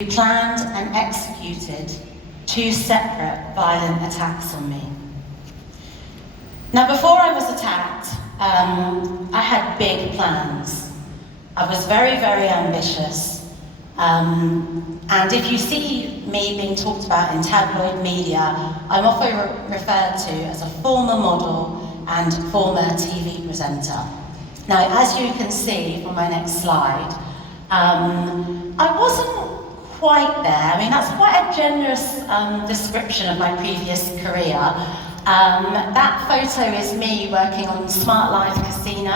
who planned and executed 2 separate violent attacks on me. Now, before I was attacked, I had big plans. I was very, very ambitious. And if you see me being talked about in tabloid media, I'm often referred to as a former model and former TV presenter. Now, as you can see from my next slide, I wasn't quite there. I mean, that's quite a generous description of my previous career. That photo is me working on Smart Life Casino.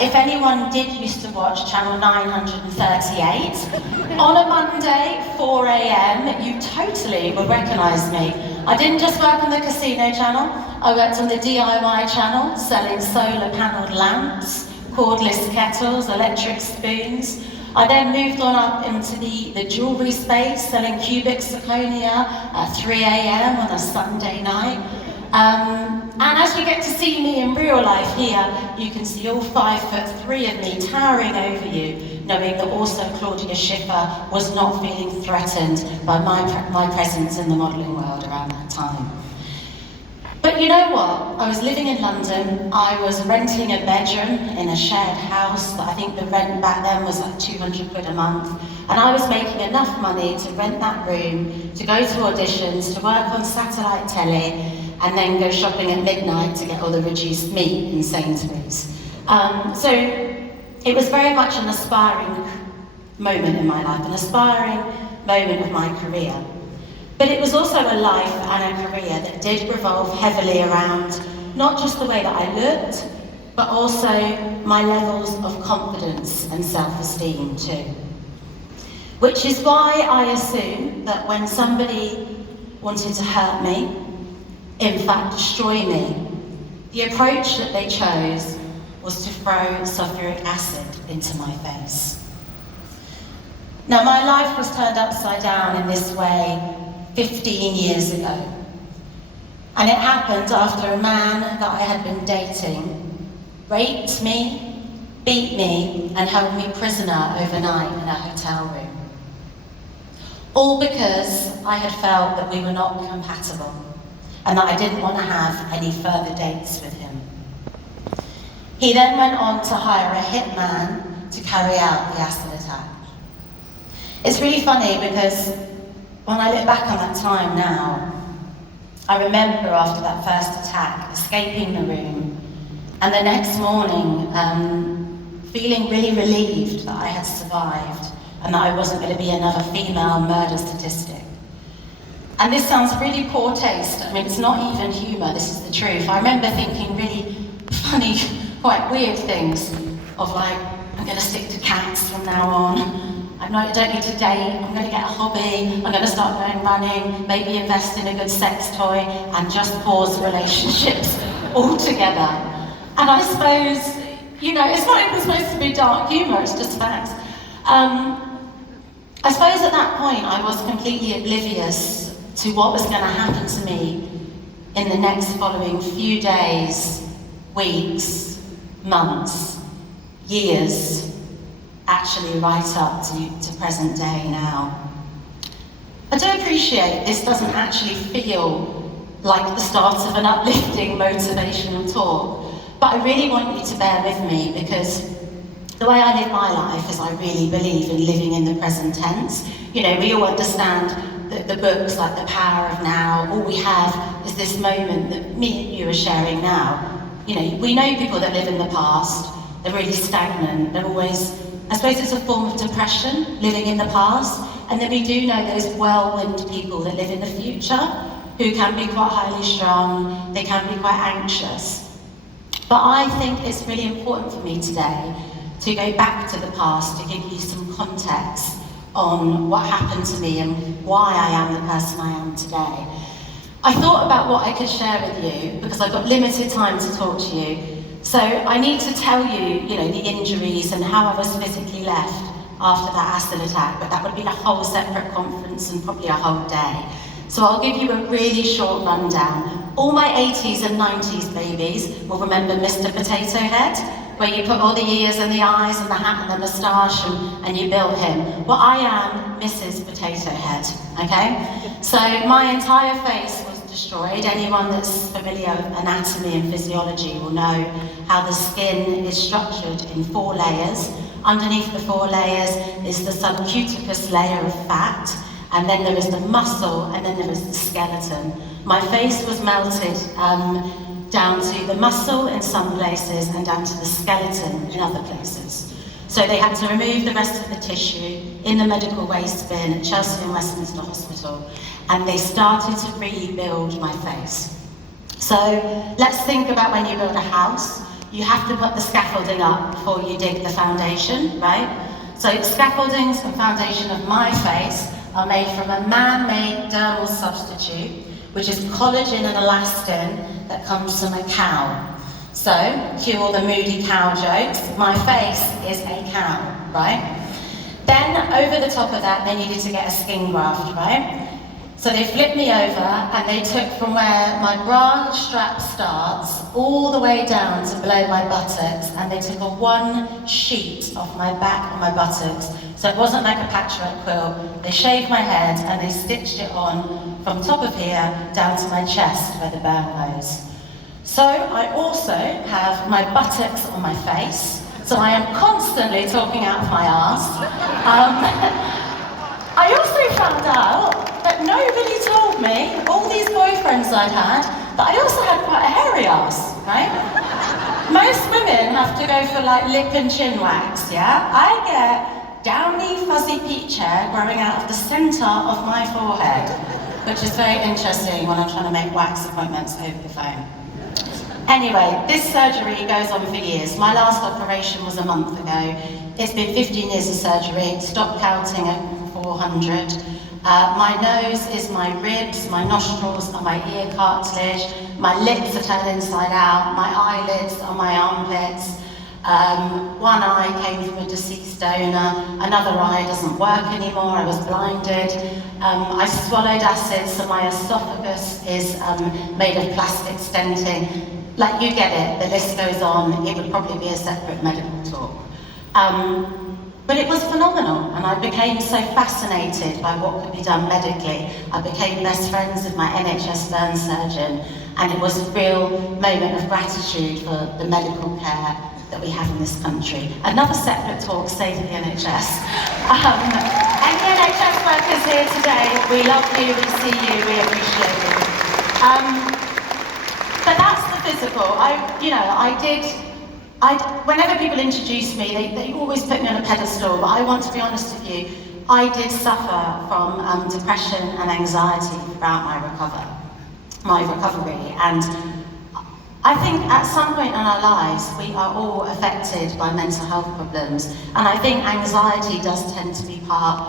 If anyone did used to watch channel 938, on a Monday, 4 a.m, you totally would recognise me. I didn't just work on the casino channel, I worked on the DIY channel, selling solar panelled lamps, cordless kettles, electric spoons. I then moved on up into the jewellery space, selling cubic zirconia at 3 a.m. on a Sunday night. And as you get to see me in real life here, you can see all 5'3" of me towering over you, knowing that also Claudia Schiffer was not feeling threatened by my presence in the modelling world around that time. But you know what? I was living in London, I was renting a bedroom in a shared house that I think the rent back then was like 200 quid a month, and I was making enough money to rent that room, to go to auditions, to work on satellite telly, and then go shopping at midnight to get all the reduced meat in Sainsbury's. So it was very much an aspiring moment in my life, an aspiring moment of my career. But it was also a life and a career that did revolve heavily around not just the way that I looked, but also my levels of confidence and self-esteem too. Which is why I assume that when somebody wanted to hurt me, in fact destroy me, the approach that they chose was to throw sulfuric acid into my face. Now, my life was turned upside down in this way 15 years ago. And it happened after a man that I had been dating raped me, beat me, and held me prisoner overnight in a hotel room. All because I had felt that we were not compatible and that I didn't want to have any further dates with him. He then went on to hire a hitman to carry out the acid attack. It's really funny because when I look back on that time now, I remember after that first attack, escaping the room, and the next morning, feeling really relieved that I had survived and that I wasn't going to be another female murder statistic. And this sounds really poor taste. I mean, it's not even humour, this is the truth. I remember thinking really funny, quite weird things of like, I'm going to stick to cats from now on. I don't need to date, I'm going to get a hobby, I'm going to start going running, maybe invest in a good sex toy, and just pause relationships altogether. And I suppose, you know, it's not even supposed to be dark humour, it's just facts. I suppose at that point I was completely oblivious to what was going to happen to me in the next following few days, weeks, months, years, actually right up to present day now. I do appreciate this doesn't actually feel like the start of an uplifting motivational talk, but I really want you to bear with me because the way I live my life is I really believe in living in the present tense. You know, we all understand the books like The Power of Now. All we have is this moment that me and you are sharing now. You know, we know people that live in the past, they're really stagnant, they're always, I suppose it's a form of depression, living in the past, and then we do know those whirlwind people that live in the future, who can be quite highly strung, they can be quite anxious. But I think it's really important for me today to go back to the past to give you some context on what happened to me and why I am the person I am today. I thought about what I could share with you because I've got limited time to talk to you. So I need to tell you, you know, the injuries and how I was physically left after that acid attack, but that would be a whole separate conference and probably a whole day. So I'll give you a really short rundown. All my 80s and 90s babies will remember Mr. Potato Head. where you put all the ears and the eyes and the hat and the moustache and you build him. Well, I am Mrs. Potato Head, okay? So my entire face was destroyed. Anyone that's familiar with anatomy and physiology will know how the skin is structured in 4 layers. Underneath the 4 layers is the subcutaneous layer of fat, and then there is the muscle, and then there is the skeleton. My face was melted down to the muscle in some places and down to the skeleton in other places. So they had to remove the rest of the tissue in the medical waste bin at Chelsea and Westminster Hospital, and they started to rebuild my face. So let's think about when you build a house. You have to put the scaffolding up before you dig the foundation, right? So scaffoldings and foundation of my face are made from a man-made dermal substitute, which is collagen and elastin that comes from a cow. So, cue all the moody cow jokes, my face is a cow, right? Then, over the top of that, they needed to get a skin graft, right? So they flipped me over and they took from where my bra strap starts all the way down to below my buttocks, and they took a 1 sheet off my back and my buttocks. So it wasn't like a patchwork quilt. They shaved my head and they stitched it on from top of here down to my chest where the burn goes. So I also have my buttocks on my face, so I am constantly talking out of my arse. I also found out that nobody told me, all these boyfriends I'd had, that I also had quite a hairy arse, right? Most women have to go for like lip and chin wax, yeah? I get downy fuzzy peach hair growing out of the centre of my forehead, which is very interesting when I'm trying to make wax appointments over the phone. Anyway, this surgery goes on for years. My last operation was a month ago. It's been 15 years of surgery. Stop counting at 400. My nose is my ribs, my nostrils are my ear cartilage, my lips are turned inside out, my eyelids are my armpits. One eye came from a deceased donor, another eye doesn't work anymore, I was blinded. I swallowed acid, so my esophagus is made of plastic stenting. Like, you get it, the list goes on. It would probably be a separate medical talk. But it was phenomenal, and I became so fascinated by what could be done medically. I became best friends with my NHS burn surgeon, and it was a real moment of gratitude for the medical care that we have in this country. Another separate talk, save the NHS. Any NHS workers here today, we love you, we see you, we appreciate you. But that's the physical. Whenever people introduce me, they always put me on a pedestal, but I want to be honest with you, I did suffer from depression and anxiety throughout my recovery, and I think at some point in our lives, we are all affected by mental health problems, and I think anxiety does tend to be part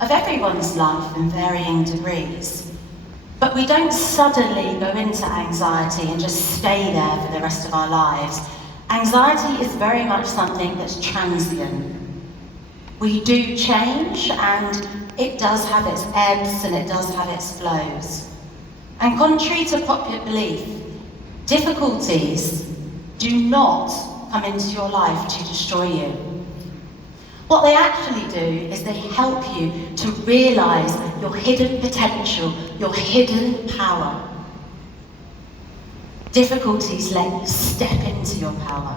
of everyone's life in varying degrees. But we don't suddenly go into anxiety and just stay there for the rest of our lives. Anxiety is very much something that's transient. We do change, and it does have its ebbs and it does have its flows. And contrary to popular belief, difficulties do not come into your life to destroy you. What they actually do is they help you to realise your hidden potential, your hidden power. Difficulties let you step into your power.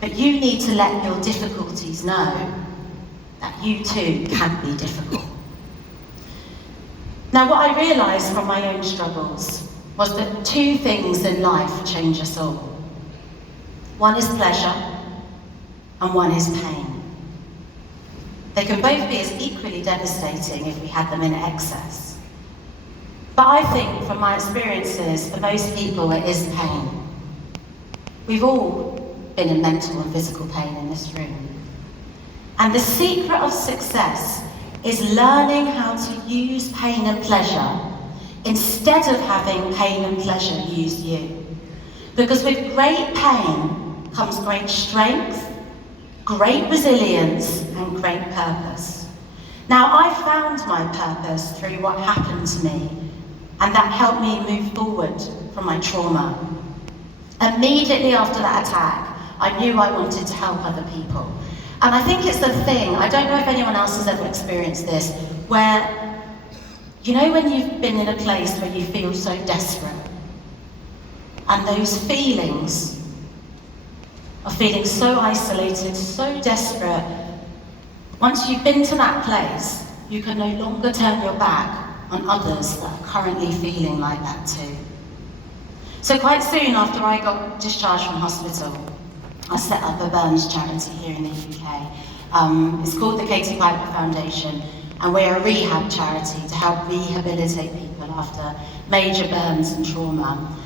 But you need to let your difficulties know that you too can be difficult. Now, what I realised from my own struggles was that 2 things in life change us all. One is pleasure, and one is pain. They can both be as equally devastating if we had them in excess. But I think, from my experiences, for most people it is pain. We've all been in mental and physical pain in this room. And the secret of success is learning how to use pain and pleasure instead of having pain and pleasure use you. Because with great pain comes great strength, great resilience, and great purpose. Now, I found my purpose through what happened to me, and that helped me move forward from my trauma. Immediately after that attack, I knew I wanted to help other people. And I think it's the thing, I don't know if anyone else has ever experienced this, where, you know when you've been in a place where you feel so desperate, and those feelings of feeling so isolated, so desperate, once you've been to that place, you can no longer turn your back on others that are currently feeling like that too. So quite soon after I got discharged from hospital, I set up a burns charity here in the UK. It's called the Katie Piper Foundation, and we're a rehab charity to help rehabilitate people after major burns and trauma.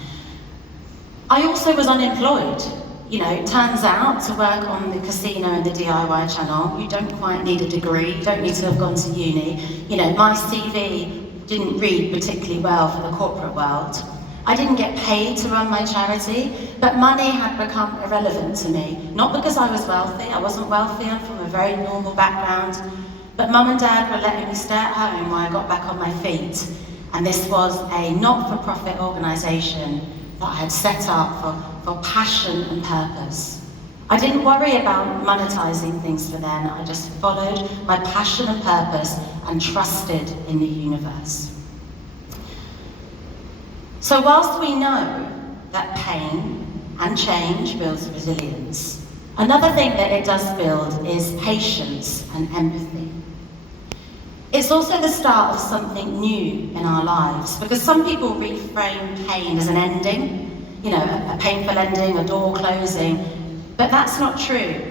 I also was unemployed. You know, it turns out to work on the casino and the DIY channel, you don't quite need a degree, you don't need to have gone to uni. You know, my CV didn't read particularly well for the corporate world. I didn't get paid to run my charity, but money had become irrelevant to me. Not because I was wealthy, I wasn't wealthy, I'm from a very normal background, but Mum and Dad were letting me stay at home while I got back on my feet. And this was a not-for-profit organisation that I had set up for passion and purpose. I didn't worry about monetising things for then, I just followed my passion and purpose and trusted in the universe. So whilst we know that pain and change builds resilience, another thing that it does build is patience and empathy. It's also the start of something new in our lives, because some people reframe pain as an ending, you know, a painful ending, a door closing, but that's not true.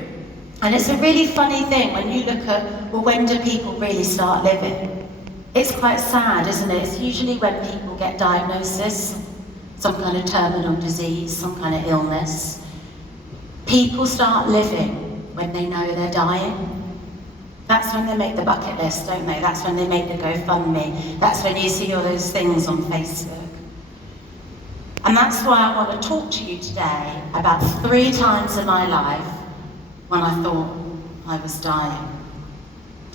And it's a really funny thing when you look at, well, when do people really start living? It's quite sad, isn't it? It's usually when people get diagnosis, some kind of terminal disease, some kind of illness. People start living when they know they're dying. That's when they make the bucket list, don't they? That's when they make the GoFundMe. That's when you see all those things on Facebook. And that's why I want to talk to you today about 3 times in my life when I thought I was dying,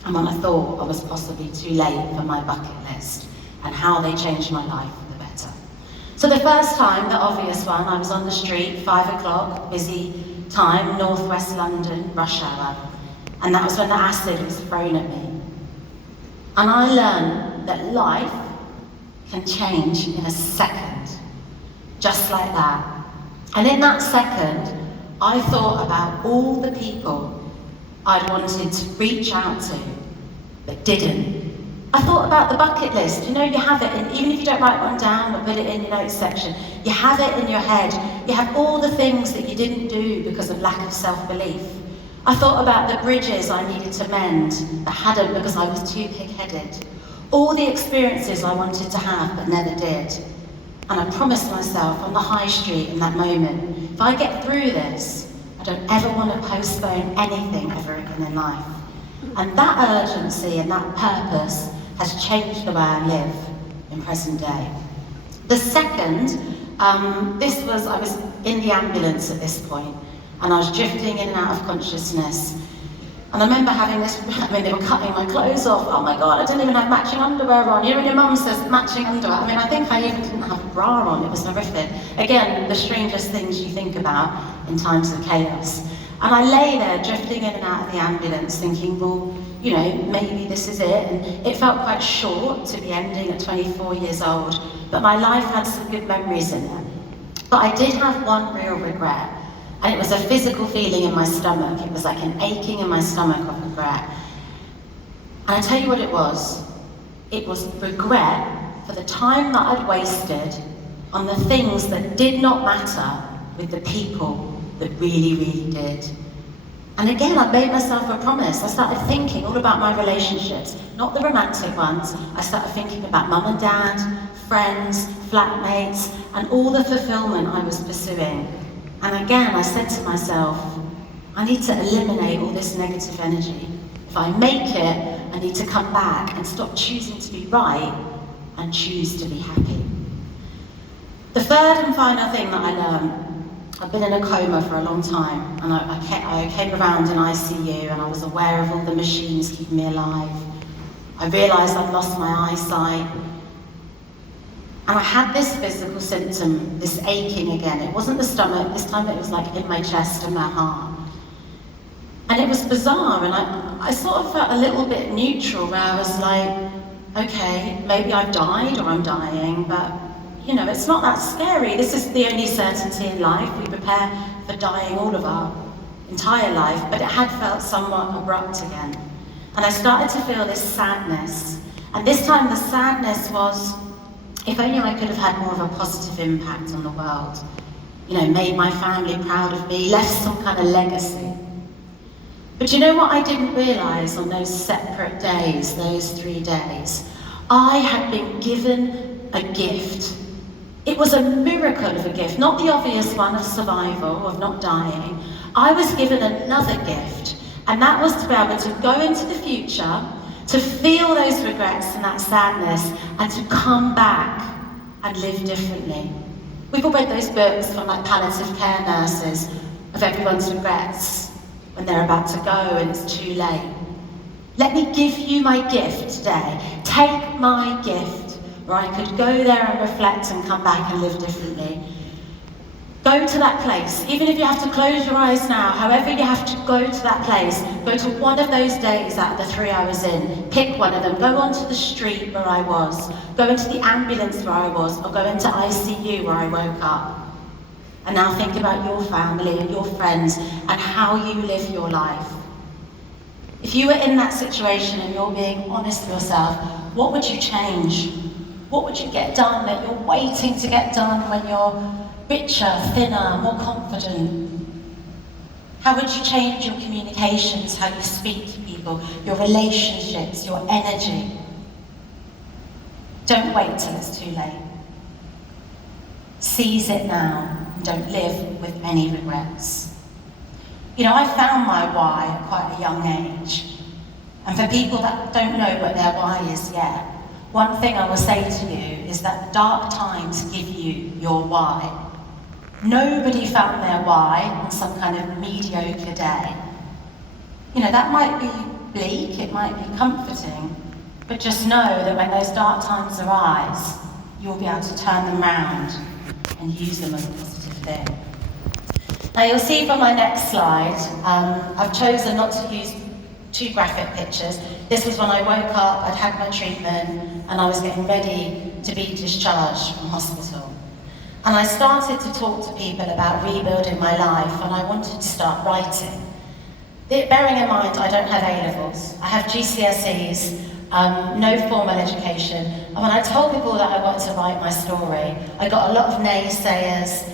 and when I thought I was possibly too late for my bucket list, and how they changed my life for the better. So the first time, the obvious one, I was on the street, 5 o'clock, busy time, northwest London, rush hour, and that was when the acid was thrown at me. And I learned that life can change in a second. Just like that. And in that second, I thought about all the people I'd wanted to reach out to, but didn't. I thought about the bucket list. You know, you have it, and even if you don't write one down or put it in your notes section, you have it in your head. You have all the things that you didn't do because of lack of self-belief. I thought about the bridges I needed to mend, but hadn't because I was too pig-headed. All the experiences I wanted to have, but never did. And I promised myself on the high street in that moment, if I get through this, I don't ever want to postpone anything ever again in life. And that urgency and that purpose has changed the way I live in present day. The second, I was in the ambulance at this point, and I was drifting in and out of consciousness. And I remember having this, they were cutting my clothes off. Oh my God, I didn't even have matching underwear on. You know when your mum says matching underwear? I think I even didn't have a bra on. It was horrific. Again, the strangest things you think about in times of chaos. And I lay there drifting in and out of the ambulance thinking, well, you know, maybe this is it. And it felt quite short to be ending at 24 years old, but my life had some good memories in it. But I did have one real regret. And it was a physical feeling in my stomach. It was like an aching in my stomach of regret. And I tell you what it was. It was regret for the time that I'd wasted on the things that did not matter with the people that really, really did. And again, I made myself a promise. I started thinking all about my relationships, not the romantic ones. I started thinking about mum and dad, friends, flatmates, and all the fulfillment I was pursuing. And again, I said to myself, I need to eliminate all this negative energy. If I make it, I need to come back and stop choosing to be right and choose to be happy. The third and final thing that I learned, I've been in a coma for a long time, and I came around in ICU, and I was aware of all the machines keeping me alive. I realised I'd lost my eyesight. And I had this physical symptom, this aching again. It wasn't the stomach, this time it was like in my chest and my heart. And it was bizarre, and I sort of felt a little bit neutral, where I was like, okay, maybe I've died or I'm dying, but you know, it's not that scary. This is the only certainty in life. We prepare for dying all of our entire life, but it had felt somewhat abrupt again. And I started to feel this sadness. And this time the sadness was, if only I could have had more of a positive impact on the world. You know, made my family proud of me, left some kind of legacy. But you know what I didn't realise on those separate days, those 3 days? I had been given a gift. It was a miracle of a gift, not the obvious one of survival, of not dying. I was given another gift, and that was to be able to go into the future, to feel those regrets and that sadness, and to come back and live differently. We've all read those books from like palliative care nurses of everyone's regrets when they're about to go and it's too late. Let me give you my gift today. Take my gift, where I could go there and reflect and come back and live differently. Go to that place, even if you have to close your eyes now, however you have to go to that place, go to one of those days out of the 3 I was in, pick one of them, go onto the street where I was, go into the ambulance where I was, or go into ICU where I woke up. And now think about your family and your friends and how you live your life. If you were in that situation and you're being honest with yourself, what would you change? What would you get done that you're waiting to get done when you're richer, thinner, more confident? How would you change your communications, how you speak to people, your relationships, your energy? Don't wait till it's too late. Seize it now and don't live with any regrets. You know, I found my why at quite a young age. And for people that don't know what their why is yet, one thing I will say to you is that dark times give you your why. Nobody found their why on some kind of mediocre day. You know, that might be bleak, it might be comforting, but just know that when those dark times arise, you'll be able to turn them round and use them as a positive thing. Now you'll see from my next slide, I've chosen not to use too graphic pictures. This was when I woke up, I'd had my treatment, and I was getting ready to be discharged from hospital. And I started to talk to people about rebuilding my life, and I wanted to start writing. Bearing in mind, I don't have A-levels, I have GCSEs, no formal education, and when I told people that I wanted to write my story, I got a lot of naysayers.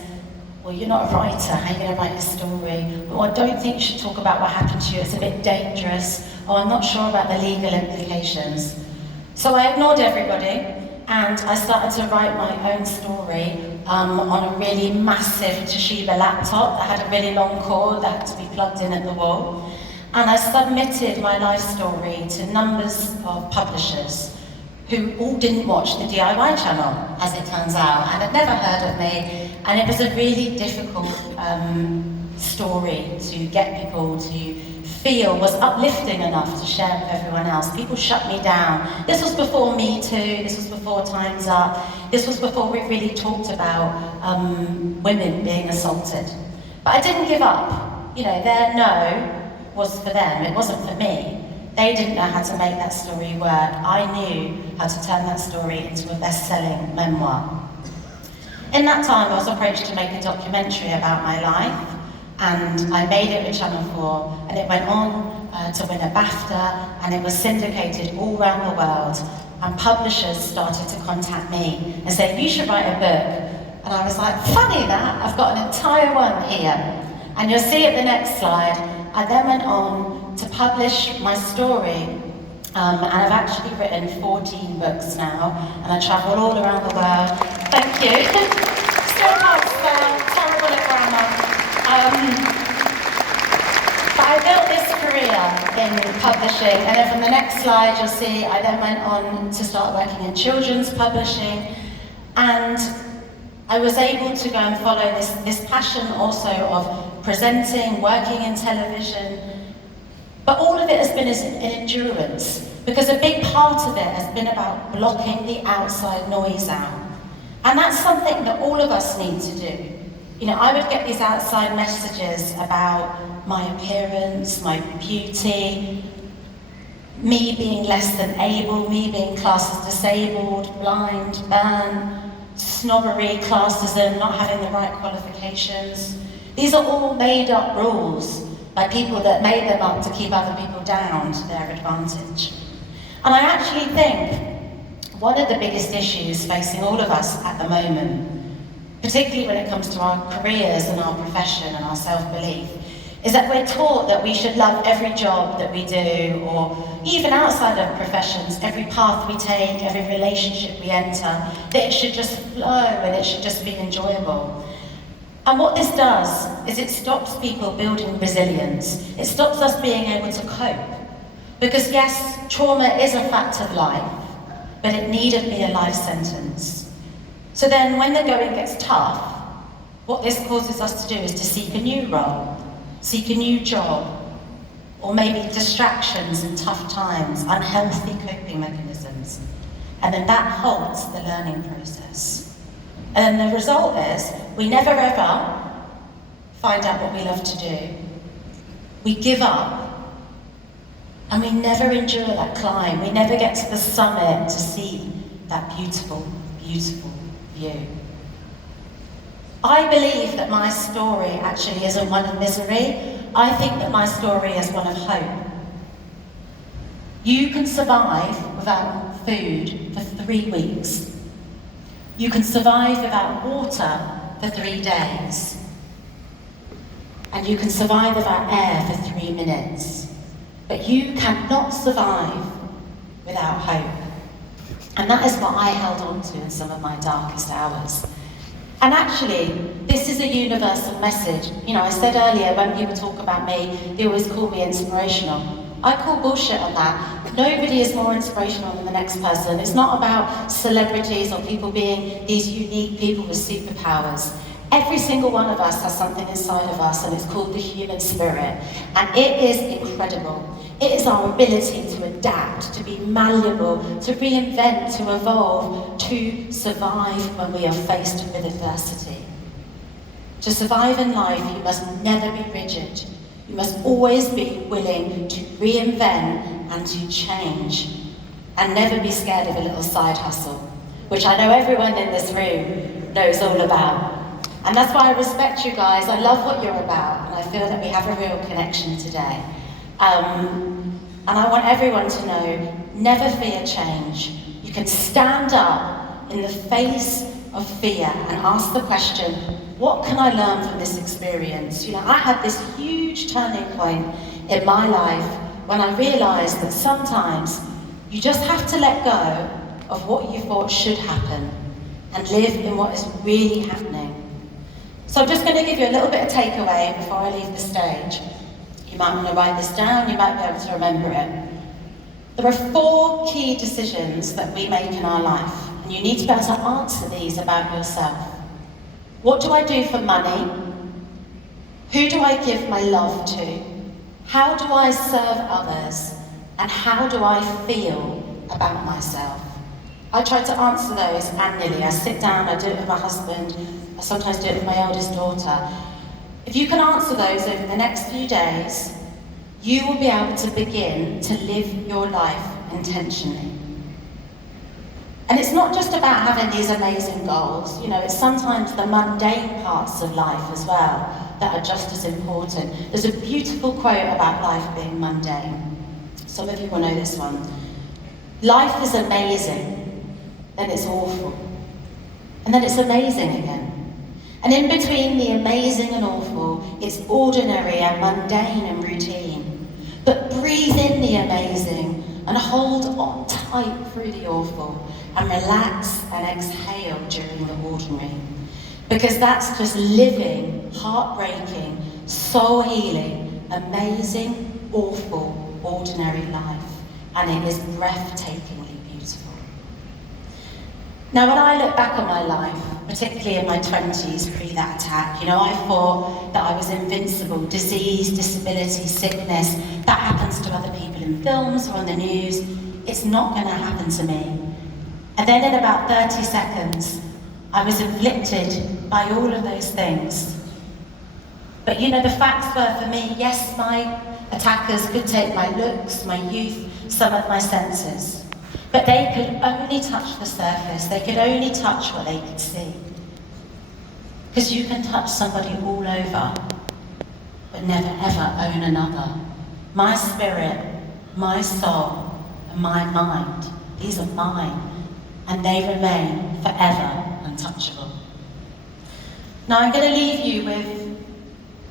Well, you're not a writer, how are you going to write your story? Well, I don't think you should talk about what happened to you, it's a bit dangerous. Oh, I'm not sure about the legal implications. So I ignored everybody, and I started to write my own story on a really massive Toshiba laptop that had a really long cord that had to be plugged in at the wall. And I submitted my life story to numbers of publishers who all didn't watch the DIY channel, as it turns out, and had never heard of me. And it was a really difficult story to get people to feel was uplifting enough to share with everyone else. People shut me down. This was before Me Too, this was before Time's Up, this was before we really talked about women being assaulted. But I didn't give up. You know, their no was for them, it wasn't for me. They didn't know how to make that story work. I knew how to turn that story into a best-selling memoir. In that time, I was approached to make a documentary about my life, and I made it with Channel 4, and it went on to win a BAFTA, and it was syndicated all around the world, and publishers started to contact me and say, you should write a book. And I was like, funny that, I've got an entire one here. And you'll see at the next slide, I then went on to publish my story, and I've actually written 14 books now, and I travel all around the world. Thank you. Still hard to spell, terrible at grammar. But I built this career in publishing, and then from the next slide you'll see I then went on to start working in children's publishing, and I was able to go and follow this passion also of presenting, working in television. But all of it has been an endurance, because a big part of it has been about blocking the outside noise out. And that's something that all of us need to do. You know, I would get these outside messages about my appearance, my beauty, me being less than able, me being classed as disabled, blind, burn, snobbery, classism, not having the right qualifications. These are all made up rules by people that made them up to keep other people down to their advantage. And I actually think one of the biggest issues facing all of us at the moment, particularly when it comes to our careers and our profession and our self-belief, is that we're taught that we should love every job that we do, or even outside of professions, every path we take, every relationship we enter, that it should just flow and it should just be enjoyable. And what this does is it stops people building resilience. It stops us being able to cope. Because yes, trauma is a fact of life, but it needn't be a life sentence. So then when the going gets tough, what this causes us to do is to seek a new role, seek a new job, or maybe distractions in tough times, unhealthy coping mechanisms. And then that halts the learning process. And the result is, we never ever find out what we love to do. We give up, and we never endure that climb. We never get to the summit to see that beautiful, beautiful view. I believe that my story actually isn't one of misery. I think that my story is one of hope. You can survive without food for 3 weeks. You can survive without water for 3 days. And you can survive without air for 3 minutes. But you cannot survive without hope. And that is what I held on to in some of my darkest hours. And actually, this is a universal message. You know, I said earlier, when people talk about me, they always call me inspirational. I call bullshit on that. Nobody is more inspirational than the next person. It's not about celebrities or people being these unique people with superpowers. Every single one of us has something inside of us, and it's called the human spirit. And it is incredible. It is our ability to adapt, to be malleable, to reinvent, to evolve, to survive when we are faced with adversity. To survive in life, you must never be rigid. You must always be willing to reinvent and to change, and never be scared of a little side hustle, which I know everyone in this room knows all about. And that's why I respect you guys. I love what you're about, and I feel that we have a real connection today. And I want everyone to know, never fear change. You can stand up in the face of fear and ask the question, what can I learn from this experience? You know, I had this huge turning point in my life when I realized that sometimes you just have to let go of what you thought should happen and live in what is really happening. So I'm just going to give you a little bit of takeaway before I leave the stage. You might want to write this down, you might be able to remember it. There are 4 key decisions that we make in our life, and you need to be able to answer these about yourself. What do I do for money? Who do I give my love to? How do I serve others? And how do I feel about myself? I try to answer those annually. I sit down, I do it with my husband, I sometimes do it with my eldest daughter. If you can answer those over the next few days, you will be able to begin to live your life intentionally. And it's not just about having these amazing goals, you know, it's sometimes the mundane parts of life as well that are just as important. There's a beautiful quote about life being mundane. Some of you will know this one. Life is amazing, then it's awful, and then it's amazing again. And in between the amazing and awful, it's ordinary and mundane and routine. But breathe in the amazing and hold on tight through the awful, and relax and exhale during the ordinary. Because that's just living, heartbreaking, soul healing, amazing, awful, ordinary life. And it is breathtakingly beautiful. Now, when I look back on my life, particularly in my 20s, pre that attack, you know, I thought that I was invincible. Disease, disability, sickness, that happens to other people in films or on the news. It's not going to happen to me. And then in about 30 seconds, I was afflicted by all of those things. But you know, the facts were for me, yes, my attackers could take my looks, my youth, some of my senses. But they could only touch the surface. They could only touch what they could see. Because you can touch somebody all over, but never ever own another. My spirit, my soul, and my mind, these are mine, and they remain forever untouchable. Now I'm going to leave you with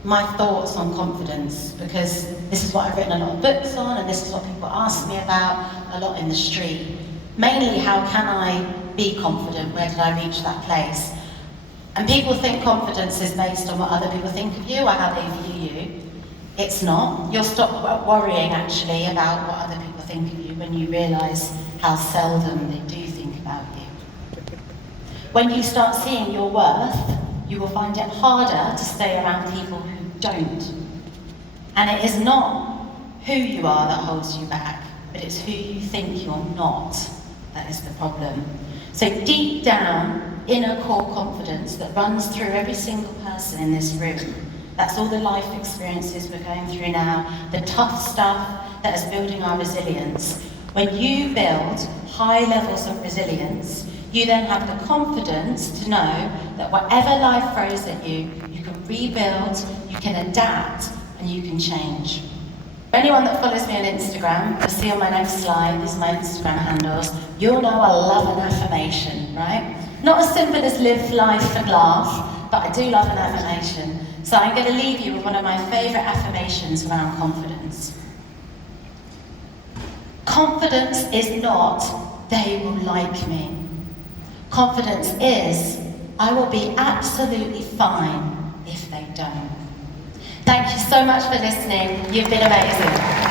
my thoughts on confidence, because this is what I've written a lot of books on, and this is what people ask me about a lot in the street. Mainly, how can I be confident? Where did I reach that place? And people think confidence is based on what other people think of you or how they view you. It's not. You'll stop worrying actually about what other people think of you when you realise how seldom they do think about you. When you start seeing your worth, you will find it harder to stay around people who don't. And it is not who you are that holds you back, but it's who you think you're not that is the problem. So deep down, inner core confidence that runs through every single person in this room. That's all the life experiences we're going through now, the tough stuff that is building our resilience. When you build high levels of resilience, you then have the confidence to know that whatever life throws at you, you can rebuild, you can adapt, and you can change. For anyone that follows me on Instagram, you'll see on my next slide, these are my Instagram handles, you'll know I love an affirmation, right? Not as simple as live life and laugh, but I do love an affirmation. So I'm going to leave you with one of my favourite affirmations around confidence. Confidence is not, they will like me. Confidence is, I will be absolutely fine if they don't. Thank you so much for listening. You've been amazing.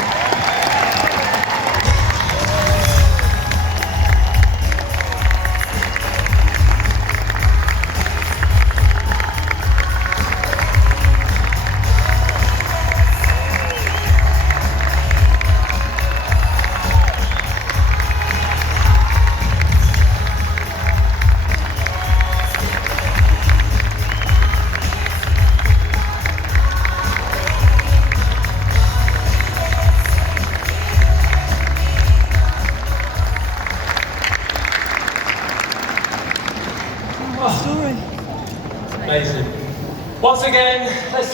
Amazing. Once again, let's